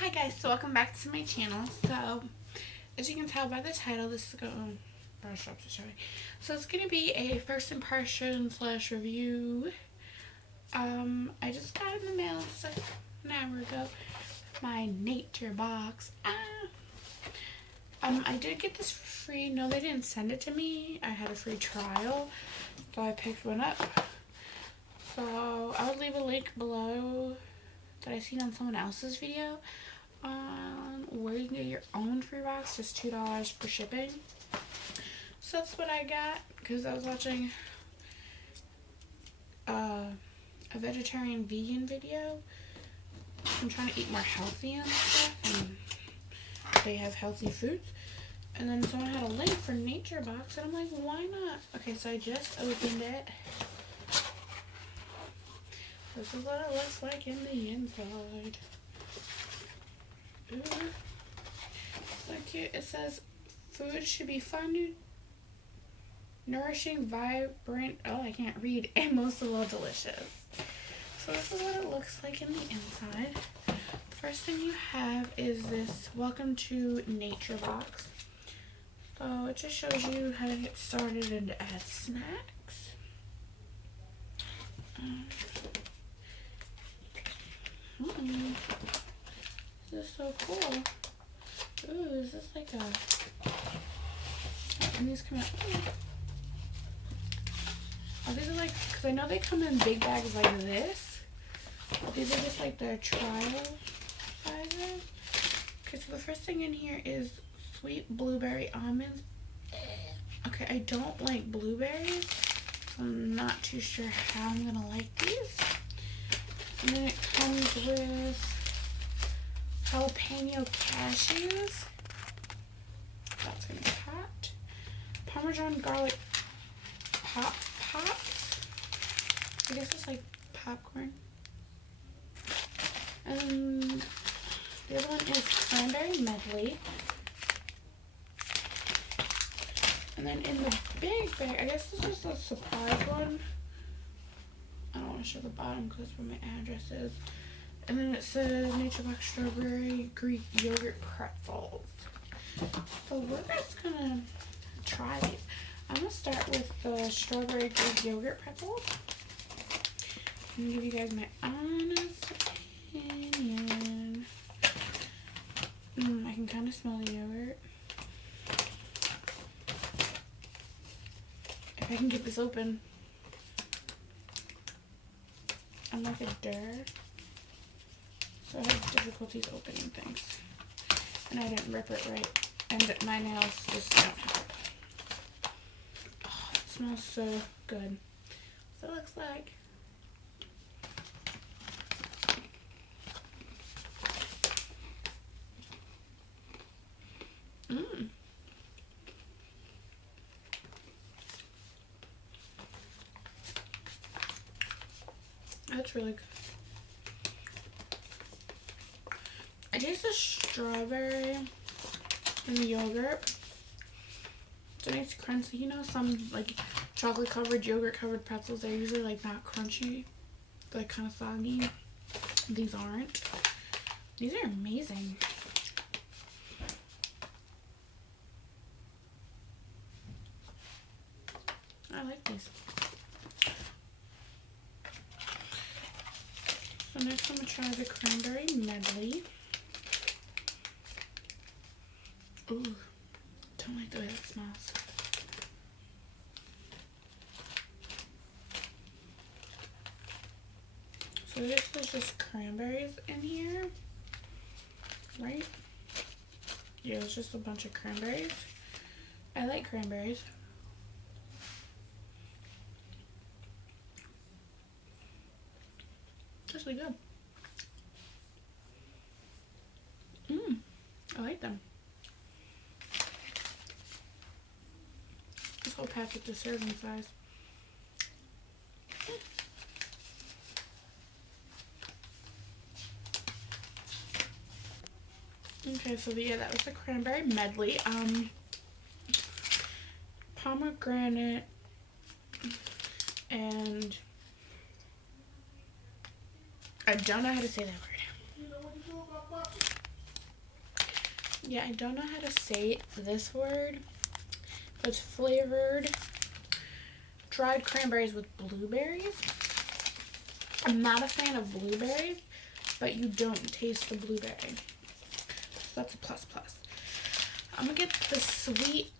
Hi guys, so welcome back to my channel. So, as you can tell by the title, this is going brush up to show you. So it's gonna be a first impression slash review. I just got in the mail just like an hour ago my nature box. I did get this for free. No, they didn't send it to me. I had a free trial, so I picked one up. So I would leave a link below that I seen on someone else's video on where you can get your own free box, just $2 for shipping. So that's what I got because I was watching a vegetarian vegan video. I'm trying to eat more healthy and stuff, and they have healthy foods. And then someone had a link for Nature Box, and I'm like, why not? Okay, so I just opened it. This is what it looks like in the inside. Ooh. So cute. It says food should be fun, nourishing, vibrant, oh I can't read, and most of all delicious. So this is what it looks like in the inside. The first thing you have is this welcome to Nature Box. So it just shows you how to get started and to add snacks. This is so cool. Ooh, is this like a... And these come out... Oh, these are like... Because I know they come in big bags like this. But these are just like the trial sizes. Okay, so the first thing in here is sweet blueberry almonds. Okay, I don't like blueberries. So I'm not too sure how I'm going to like these. And then it comes with jalapeno cashews. That's gonna be hot. Parmesan garlic pops. I guess it's like popcorn. And the other one is cranberry medley. And then in the big bag, I guess this is just a surprise one. I don't want to show the bottom because that's where my address is. And then it says Nature Box Strawberry Greek Yogurt Pretzels. So we're just gonna try these. I'm gonna start with the Strawberry Greek Yogurt Pretzels. I'm gonna give you guys my honest opinion. I can kind of smell the yogurt. If I can get this open. I'm like a dir. So I have difficulties opening things. And I didn't rip it right. And my nails just don't help. Oh, it smells so good. So it looks like. That's really good. I taste the strawberry and the yogurt. It's a nice crunchy. You know, some like chocolate covered, yogurt covered pretzels, they're usually like not crunchy. They're kind of soggy. These aren't. These are amazing. I like these. So next I'm going to try the cranberry medley. Ooh, don't like the way that smells. So this is just cranberries in here, right? Yeah, it's just a bunch of cranberries. I like cranberries. It's really good. I like them. This whole packet's a serving size. Okay, so yeah, that was the cranberry medley. Pomegranate and I don't know how to say that word. Yeah, I don't know how to say this word. But it's flavored dried cranberries with blueberries. I'm not a fan of blueberries, but you don't taste the blueberry. So that's a plus plus. I'm gonna get the sweet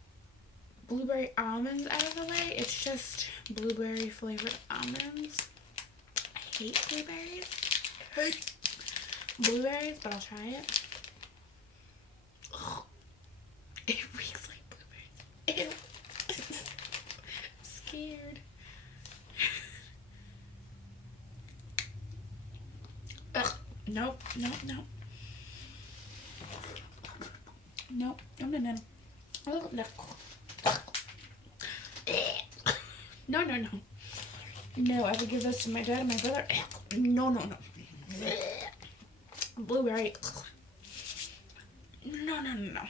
blueberry almonds out of the way. It's just blueberry flavored almonds. I hate blueberries. I hate blueberries, but I'll try it. Ugh. It reeks like blueberries. Ew. I'm scared. Ugh. Nope, nope, nope. Nope, no, no, no. Oh, no. No, no, no. No, I would give this to my dad and my brother. No, no, no. Blueberry. No, no, no, no.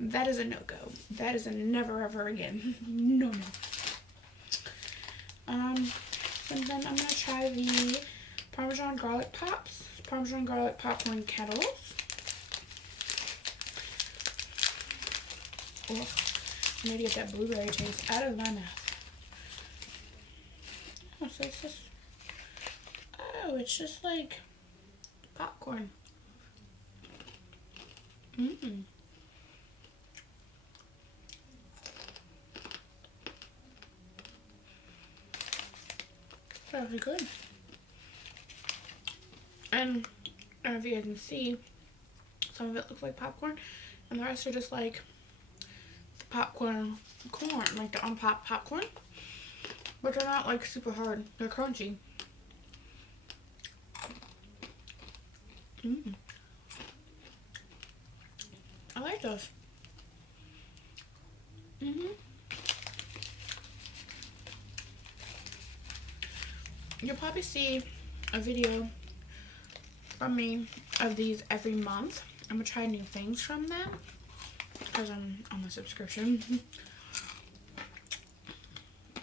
That is a no-go. That is a never ever again. No, no. And then I'm gonna try the Parmesan garlic pops. Parmesan garlic popcorn kettles. Oh, I need to get that blueberry taste out of my mouth. Oh, so it's just, oh, it's just like popcorn. Mmm. That's really good. And I don't know if you guys can see, some of it looks like popcorn, and the rest are just like the popcorn corn, like the unpopped popcorn. But they're not like super hard. They're crunchy. Mmm. I like those. You'll probably see a video from me of these every month. I'm gonna try new things from them because I'm on the subscription.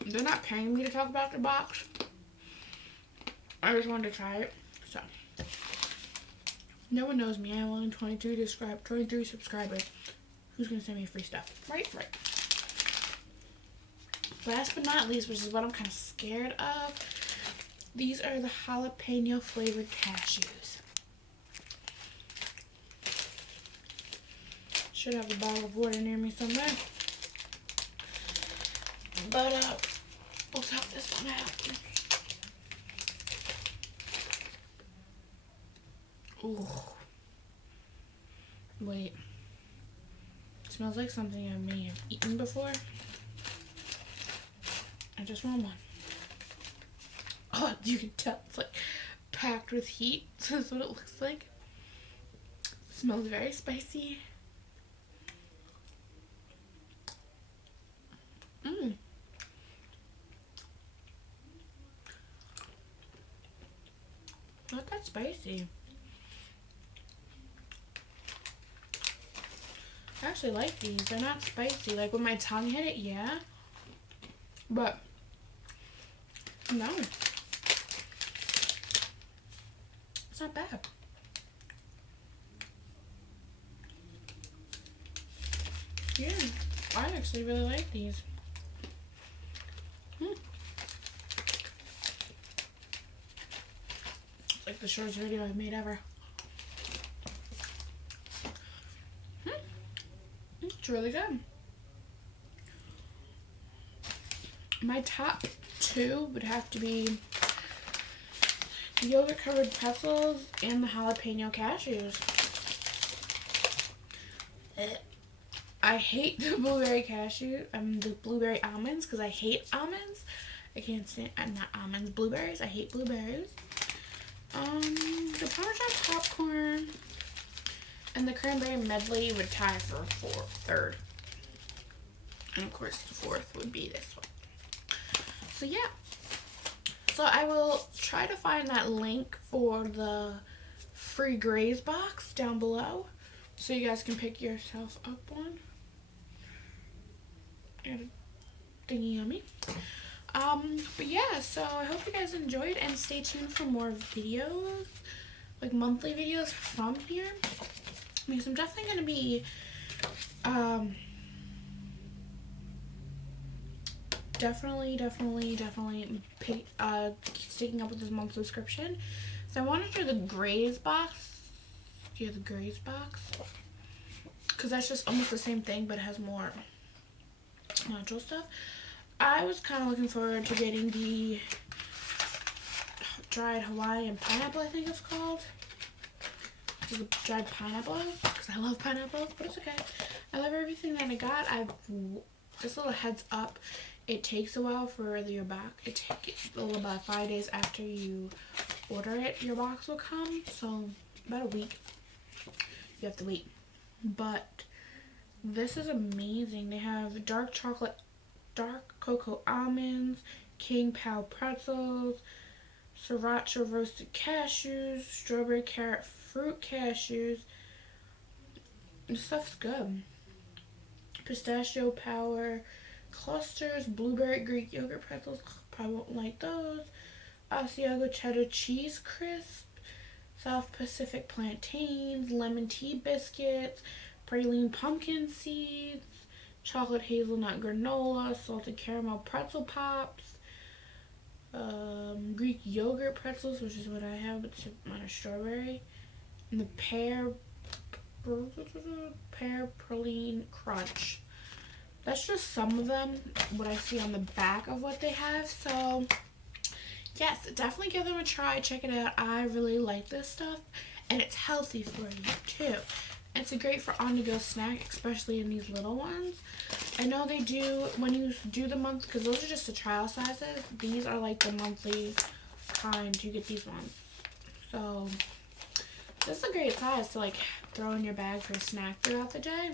They're not paying me to talk about the box. I just wanted to try it. So no one knows me. I have only 23 subscribers. Who's gonna send me free stuff? Right, right. Last but not least, which is what I'm kind of scared of, these are the jalapeno flavored cashews. Should have a bottle of water near me somewhere. But we'll top this one out. Ooh. Wait. It smells like something I may have eaten before. I just want one. Oh, you can tell it's like packed with heat. So that's what it looks like. It smells very spicy. Mmm. Not that spicy. I actually like these. They're not spicy. Like when my tongue hit it, yeah. But no. It's not bad. Yeah, I actually really like these. It's like the shortest video I've made ever. It's really good. My top two would have to be the yogurt covered pretzels and the jalapeno cashews. I hate the blueberry the blueberry almonds because I hate almonds. I can't stand, not almonds, blueberries. I hate blueberries. The Parmesan popcorn and the cranberry medley would tie for third. And of course the fourth would be this one. So yeah. So I will try to find that link for the free Graze box down below so you guys can pick yourself up one. And thingy yummy. But yeah, so I hope you guys enjoyed and stay tuned for more videos, like monthly videos from here. because I'm definitely going to be definitely sticking up with this month subscription. So I want to do the Grays box. Yeah, the Grays box. Because that's just almost the same thing, but it has more natural stuff. I was kind of looking forward to getting the dried Hawaiian pineapple, I think it's called. The dried pineapples, because I love pineapples, but it's okay. I love everything that I got. Just a little heads up, it takes a while for your box. It takes about 5 days after you order it, your box will come. So about a week you have to wait. But this is amazing. They have dark cocoa almonds, King Pao pretzels, sriracha roasted cashews, strawberry carrot fruit cashews. This stuff's good. Pistachio power clusters, blueberry Greek yogurt pretzels. Probably won't like those. Asiago cheddar cheese crisp, South Pacific plantains, lemon tea biscuits, praline pumpkin seeds, chocolate hazelnut granola, salted caramel pretzel pops, Greek yogurt pretzels, which is what I have, but mine are strawberry, and the pear praline crunch. That's just some of them, what I see on the back of what they have. So yes, definitely give them a try. Check it out. I really like this stuff, and it's healthy for you too. It's a great for on-the-go snack, especially in these little ones. I know they do, when you do the month, because those are just the trial sizes. These are like the monthly kind. You get these ones. So this is a great size to like throw in your bag for a snack throughout the day.